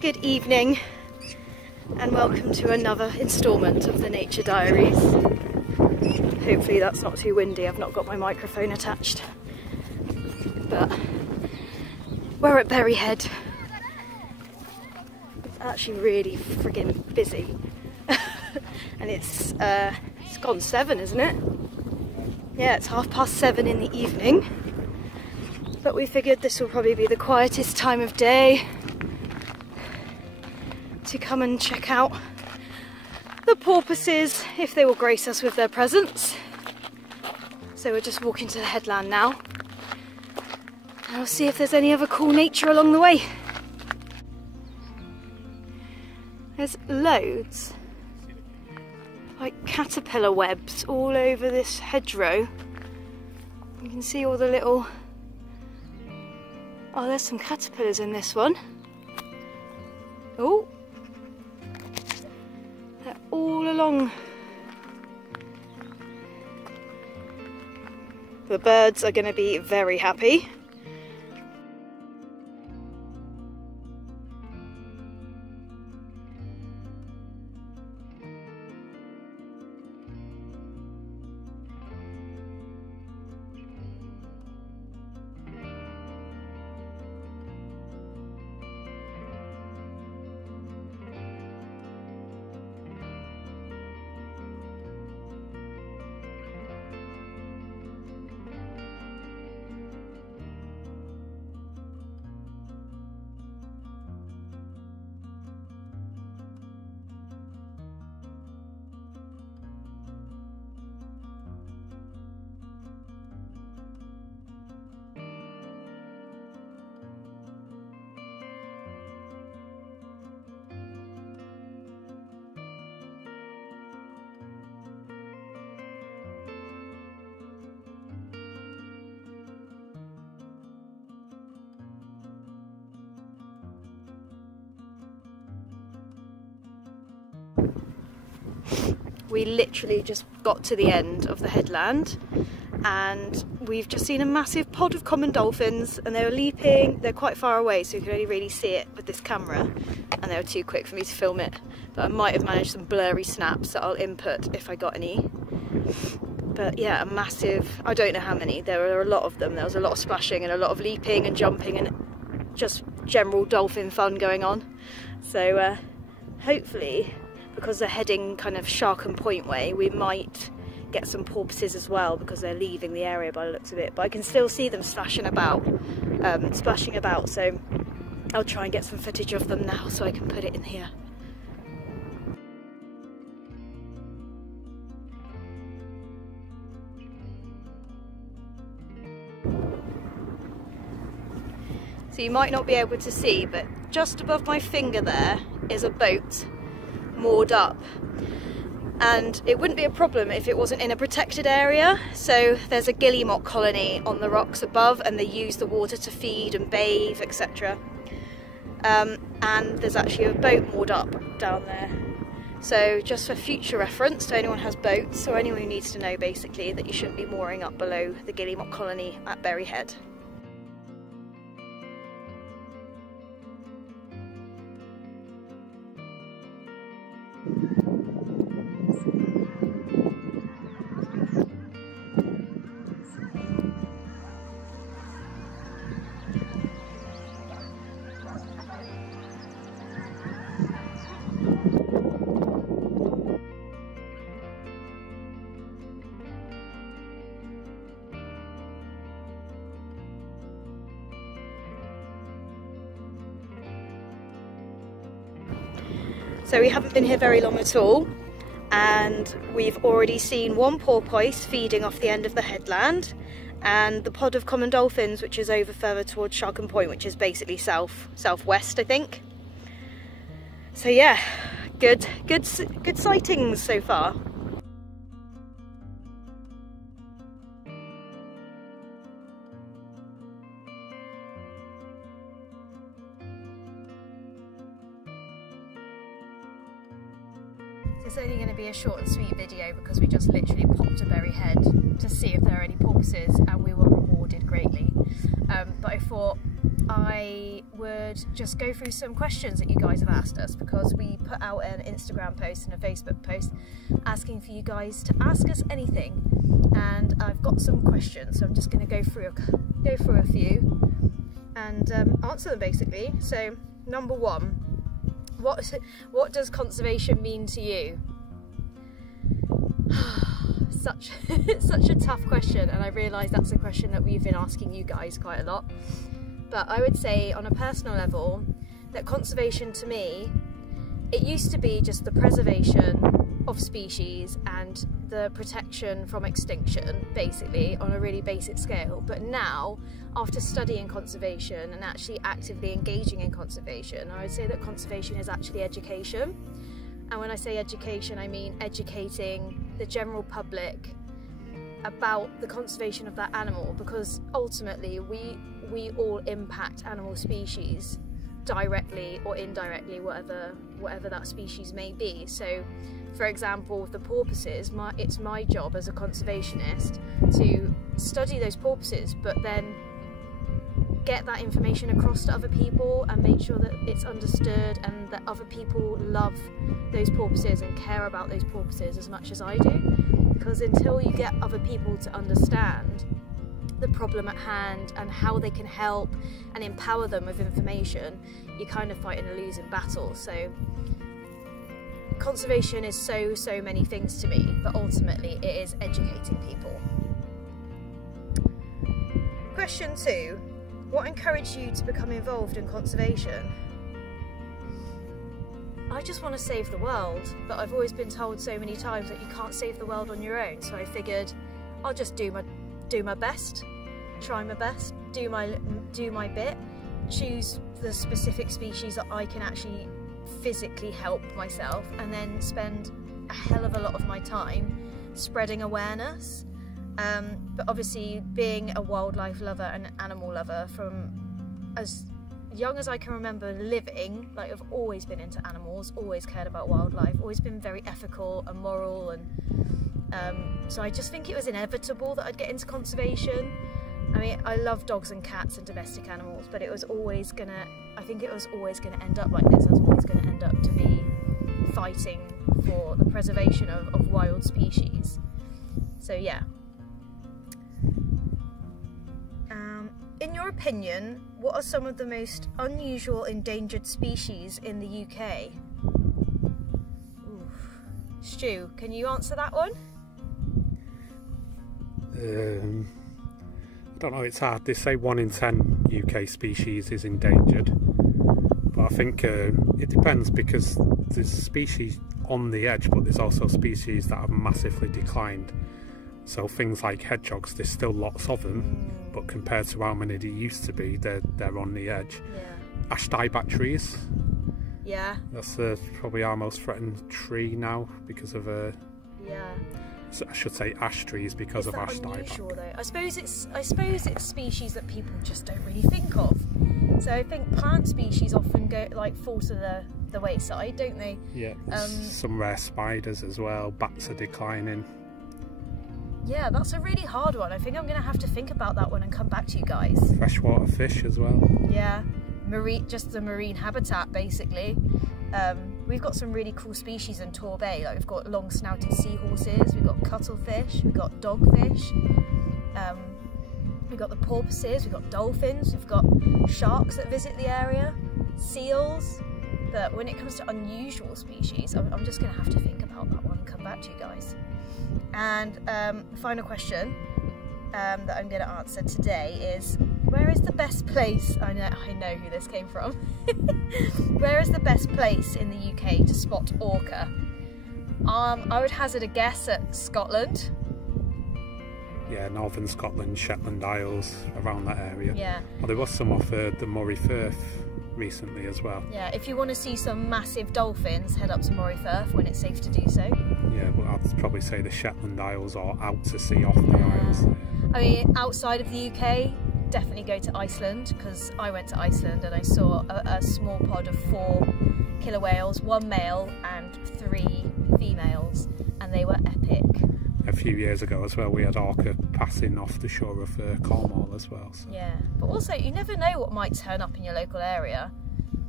Good evening and welcome to another instalment of the Nature Diaries. Hopefully that's not too windy, I've not got my microphone attached. But we're at Berry Head. It's actually really friggin' busy. And it's gone 7, isn't it? Yeah, it's 7:30 in the evening. But we figured this will probably be the quietest time of day to come and check out the porpoises, if they will grace us with their presence. So we're just walking to the headland now. And we'll see if there's any other cool nature along the way. There's loads, like caterpillar webs all over this hedgerow. You can see all the little... Oh, there's some caterpillars in this one. Oh! They're all along. The birds are going to be very happy. We literally just got to the end of the headland and we've just seen a massive pod of common dolphins, and they were leaping. They're quite far away, so you can only really see it with this camera, and they were too quick for me to film it, but I might have managed some blurry snaps that I'll input if I got any. But yeah, a massive, I don't know how many, there were a lot of them. There was a lot of splashing and a lot of leaping and jumping and just general dolphin fun going on. So hopefully, because they're heading kind of Sharkham Point way, we might get some porpoises as well, because they're leaving the area by the looks of it. But I can still see them splashing about, so I'll try and get some footage of them now so I can put it in here. So you might not be able to see, but just above my finger there is a boat moored up, and it wouldn't be a problem if it wasn't in a protected area. So there's a guillemot colony on the rocks above, and they use the water to feed and bathe, etc. And there's actually a boat moored up down there. So just for future reference to anyone who has boats, or anyone who needs to know basically, that you shouldn't be mooring up below the guillemot colony at Berry Head. So we haven't been here very long at all, and we've already seen one porpoise feeding off the end of the headland, and the pod of common dolphins, which is over further towards Sharkham Point, which is basically southwest, I think. So yeah, good sightings so far. It's only going to be a short and sweet video because we just literally popped to Berry Head to see if there are any porpoises, and we were rewarded greatly. But I thought I would just go through some questions that you guys have asked us, because we put out an Instagram post and a Facebook post asking for you guys to ask us anything, and I've got some questions, so I'm just going to go through a few and answer them basically. So number one, what does conservation mean to you? Such a tough question, and I realise that's a question that we've been asking you guys quite a lot. But I would say on a personal level that conservation to me, it used to be just the preservation of species and the protection from extinction, basically on a really basic scale. But now, after studying conservation and actually actively engaging in conservation, I would say that conservation is actually education. And when I say education, I mean educating the general public about the conservation of that animal, because ultimately we all impact animal species directly or indirectly, whatever that species may be. So for example, with the porpoises, it's my job as a conservationist to study those porpoises, but then get that information across to other people and make sure that it's understood and that other people love those porpoises and care about those porpoises as much as I do. Because until you get other people to understand the problem at hand and how they can help and empower them with information, you're kind of fighting a losing battle. So conservation is so many things to me, but ultimately it is educating people. Question 2. What encouraged you to become involved in conservation? I just want to save the world, but I've always been told so many times that you can't save the world on your own, so I figured I'll just do my best, try my best, do my bit, choose the specific species that I can actually physically help myself, and then spend a hell of a lot of my time spreading awareness. But obviously, being a wildlife lover and animal lover from as young as I can remember living, like I've always been into animals, always cared about wildlife, always been very ethical and moral, and so I just think it was inevitable that I'd get into conservation. I mean, I love dogs and cats and domestic animals, but I think it was always gonna end up like this. I was always gonna end up to be fighting for the preservation of wild species. So yeah. In your opinion, what are some of the most unusual endangered species in the UK? Oof. Stu, can you answer that one? I don't know, it's hard. They say 1 in 10 UK species is endangered, but I think it depends, because there's species on the edge, but there's also species that have massively declined. So things like hedgehogs, there's still lots of them, but compared to how many there used to be, they're on the edge. Yeah. Ash dieback trees. Yeah. That's probably our most threatened tree now because of yeah. I should say ash trees because of ash dieback. Though? I suppose it's species that people just don't really think of. So I think plant species often fall to the wayside, don't they? Yeah. Some rare spiders as well. Bats are declining. Yeah, that's a really hard one. I think I'm going to have to think about that one and come back to you guys. Freshwater fish as well. Yeah, just the marine habitat basically. We've got some really cool species in Tor Bay. Like we've got long-snouted seahorses, we've got cuttlefish, we've got dogfish, we've got the porpoises, we've got dolphins, we've got sharks that visit the area, seals. But when it comes to unusual species, I'm just going to have to think about that one and come back to you guys. And final question that I'm going to answer today is, where is the best place, I know who this came from, where is the best place in the UK to spot orca? I would hazard a guess at Scotland. Yeah, northern Scotland, Shetland Isles, around that area. Yeah. Well, there was some off the Moray Firth recently as well. Yeah, if you want to see some massive dolphins, head up to Moray Firth when it's safe to do so. Yeah, but I'd probably say the Shetland Isles or out to sea off the Isles. I mean, outside of the UK, definitely go to Iceland, because I went to Iceland and I saw a small pod of 4 killer whales, 1 male and 3 females, and they were epic. If few years ago as well, we had orca passing off the shore of Cornwall as well. So. Yeah, but also you never know what might turn up in your local area.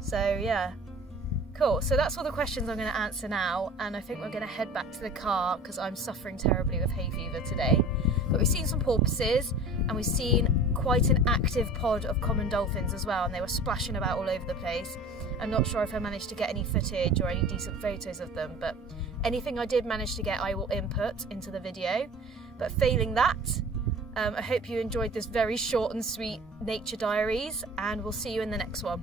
So yeah, cool. So that's all the questions I'm going to answer now, and I think we're going to head back to the car because I'm suffering terribly with hay fever today. But we've seen some porpoises, and we've seen quite an active pod of common dolphins as well, and they were splashing about all over the place. I'm not sure if I managed to get any footage or any decent photos of them, but anything I did manage to get I will input into the video. But failing that, I hope you enjoyed this very short and sweet nature diaries, and we'll see you in the next one.